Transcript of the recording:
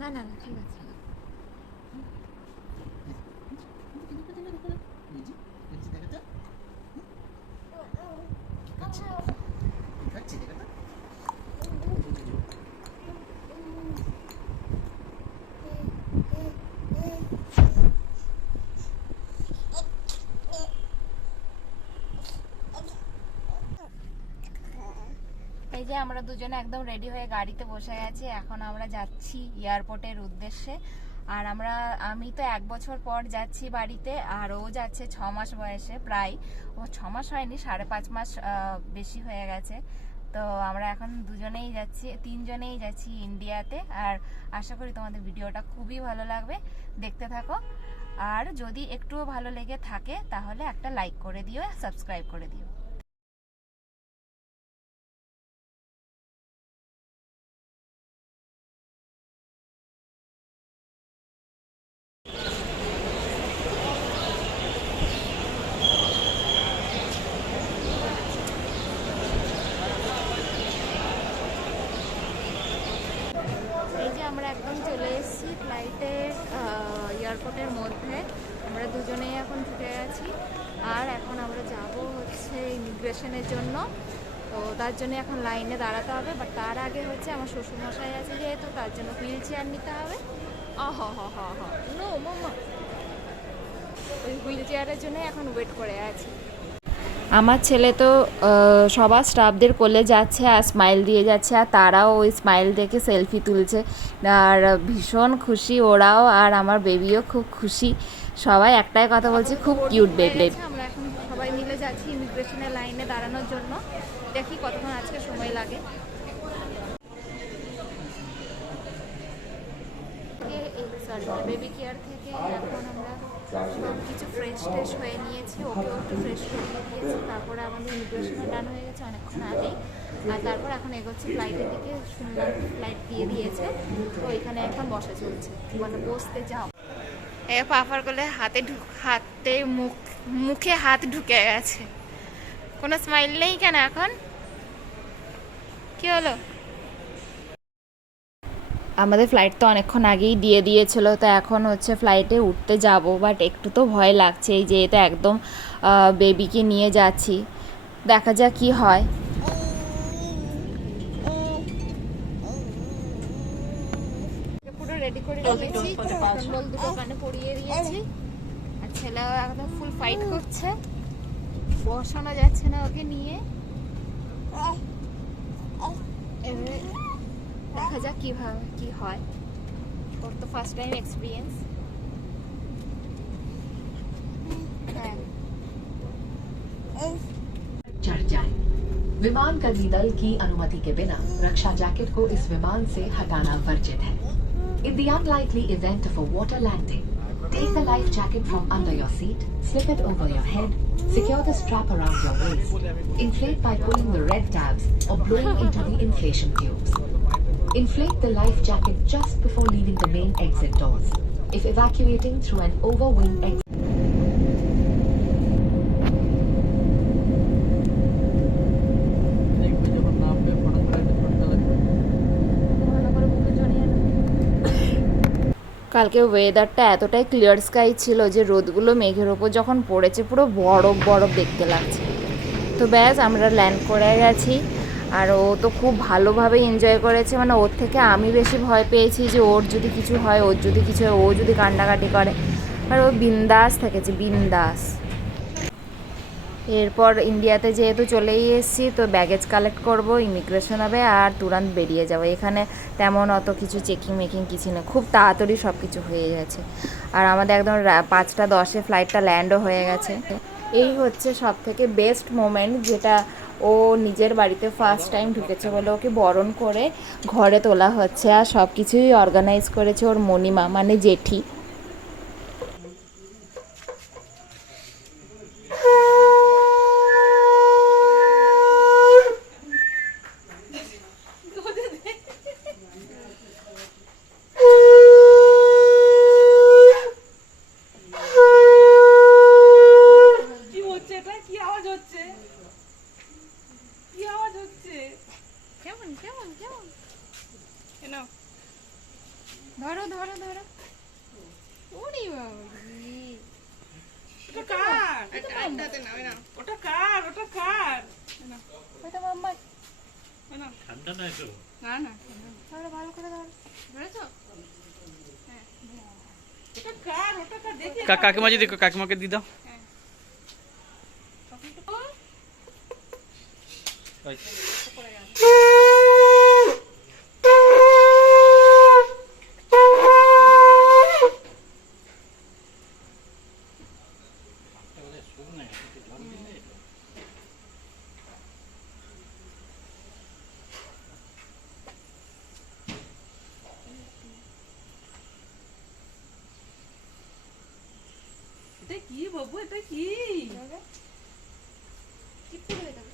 না না না ঠিক আছে। এই যে আমরা দুজনে একদম রেডি হয়ে গাড়িতে বসে গেছি, এখন আমরা যাচ্ছি এয়ারপোর্টের উদ্দেশ্যে। আর আমি তো 1 বছর পর যাচ্ছি বাড়িতে, আর ও যাচ্ছে 6 মাস বয়সে, প্রায় ও 6 মাস হয়নি, 5.5 মাস বেশি হয়ে গেছে। তো আমরা এখন দুজনেই যাচ্ছি, 3 জনেই যাচ্ছি ইন্ডিয়াতে। আর আশা করি তোমাদের ভিডিওটা খুবই ভালো লাগবে, দেখতে থাকো। আর যদি একটুও ভালো লেগে থাকে তাহলে একটা লাইক করে দিও, সাবস্ক্রাইব করে দিও। এই যে আমরা একদম চলে এসেছি ফ্লাইটের এয়ারপোর্টের মধ্যে। আমরা দুজনেই এখন ঢুকে গেছি, আর এখন আমরা যাব হচ্ছে ইমিগ্রেশনের জন্য। তো তার জন্য এখন লাইনে দাঁড়াতে হবে, বাট তার আগে হচ্ছে আমার শ্বশুরমশাই আছে যেহেতু, তার জন্য হুইল চেয়ার নিতে হবে। নো মামা, ওই হুইল চেয়ারের জন্য এখন ওয়েট করে আছি। আমার ছেলে তো সবার স্টাফদের কোলে যাচ্ছে আর স্মাইল দিয়ে যাচ্ছে, আর তারাও ওই স্মাইল দেখে সেলফি তুলছে, আর ভীষণ খুশি ওরাও, আর আমার বেবিও খুব খুশি। সবাই একটাই কথা বলছে, খুব কিউট বেবি। আমরা এখন সবাই মিলে যাচ্ছি ইমিগ্রেশনের লাইনে দাঁড়ানোর জন্য, দেখি কতক্ষণ আজকে সময় লাগে। বেবি কেয়ার থেকে এখন আমরা সব কিছু ফ্রেশ ট্রেশ হয়ে নিয়েছি, ওকেও একটু ফ্রেশ করে দিয়েছি, তারপরে আমাদের ইমিগ্রেশনও ডান হয়ে গেছে অনেকক্ষণ আগেই। আর তারপর এখন এগোচ্ছি ফ্লাইটের দিকে, শুনলাম ফ্লাইট দিয়ে দিয়েছে, তো ওইখানে এখন বসা চলছে, মানে বসতে যাও। এ পাপার কোলে মুখে হাত ঢুকে গেছে। কোনো স্মাইল নেই কেন এখন? কি হলো? আমাদের ফ্লাইট তো অনেকক্ষণ আগেই দিয়ে দিয়েছিল, তো এখন হচ্ছে ফ্লাইটে উঠতে যাব, বাট একটু তো ভয় লাগছে, এই যে এটা একদম বেবিকে নিয়ে যাচ্ছি, দেখা যাক কি হয়। পুরো রেডি করে নিয়েছি, কন্ডল দুটো কানে পরিয়ে দিয়েছি, আর ছেলেও একদম ফুল ফাইট করছে, বসানো যাচ্ছে না ওকে নিয়ে। দেখা যাক কিভাবে কি হয়, ওর তো ফার্স্ট টাইম এক্সপিরিয়েন্স। चढ़ जाए। विमान कर्मी दल की अनुमति के बिना रक्षा जैकेट को इस विमान से हटाना वर्जित है। In the unlikely event of a water landing, take the life jacket from under your seat, slip it over your head, secure the strap around your waist, inflate by pulling the red tabs or blowing into the inflation tubes. Inflate the life jacket just before leaving the main exit doors. If evacuating through an overwing exit, কালকে ওয়েদারটা এতটাই clear sky ছিল যে রোদগুলো মেঘের ওপর যখন পড়েছে পুরো বরফ বরফ দেখতে লাগছে। তো ব্যাস আমরা ল্যান্ড করে গেছি, আর ও তো খুব ভালোভাবে এনজয় করেছে, মানে ওর থেকে আমি বেশি ভয় পেয়েছি যে ওর যদি কিছু হয়, ও যদি কান্নাকাটি করে, আর ও বিন্দাস থেকেছে, বিন্দাস। এরপর ইন্ডিয়াতে যেহেতু চলেই এসেছি তো ব্যাগেজ কালেক্ট করব, ইমিগ্রেশন হবে আর তুরন্ত বেরিয়ে যাব। এখানে তেমন অত কিছু চেকিং মেকিং কিছু না, খুব তাড়াতাড়ি সব কিছু হয়ে গেছে। আর আমাদের একদম 5টা 10-এ ফ্লাইটটা ল্যান্ডও হয়ে গেছে। এই হচ্ছে সব থেকে বেস্ট মোমেন্ট, যেটা ও নিজের বাড়িতে ফার্স্ট টাইম ঢুকেছে বলে ওকে বরণ করে ঘরে তোলা হচ্ছে। আর সব কিছুই অর্গানাইজ করেছে ওর মণিমা, মানে জেঠি। কি হচ্ছে এটা? কি আওয়াজ হচ্ছে? কি আওয়াজ হচ্ছে? কেমন কেমন কেমন? কেন? ধরো ধরো ধরো। ওরে বাবা, ওটা কার? ওটা কার? ওটা কার? না ওটা মাম্মা। না ঠান্ডা নাই তো? না না, ধরো ভালো করে ধরো। ধরেছো? হ্যাঁ। ওটা কার? ওটা কার? দেখি কাকিমা যদি কাকিমাকে দিয়ে দাও। ওই। এটা কি বাবু? এটা কি? টিপ করে দাও।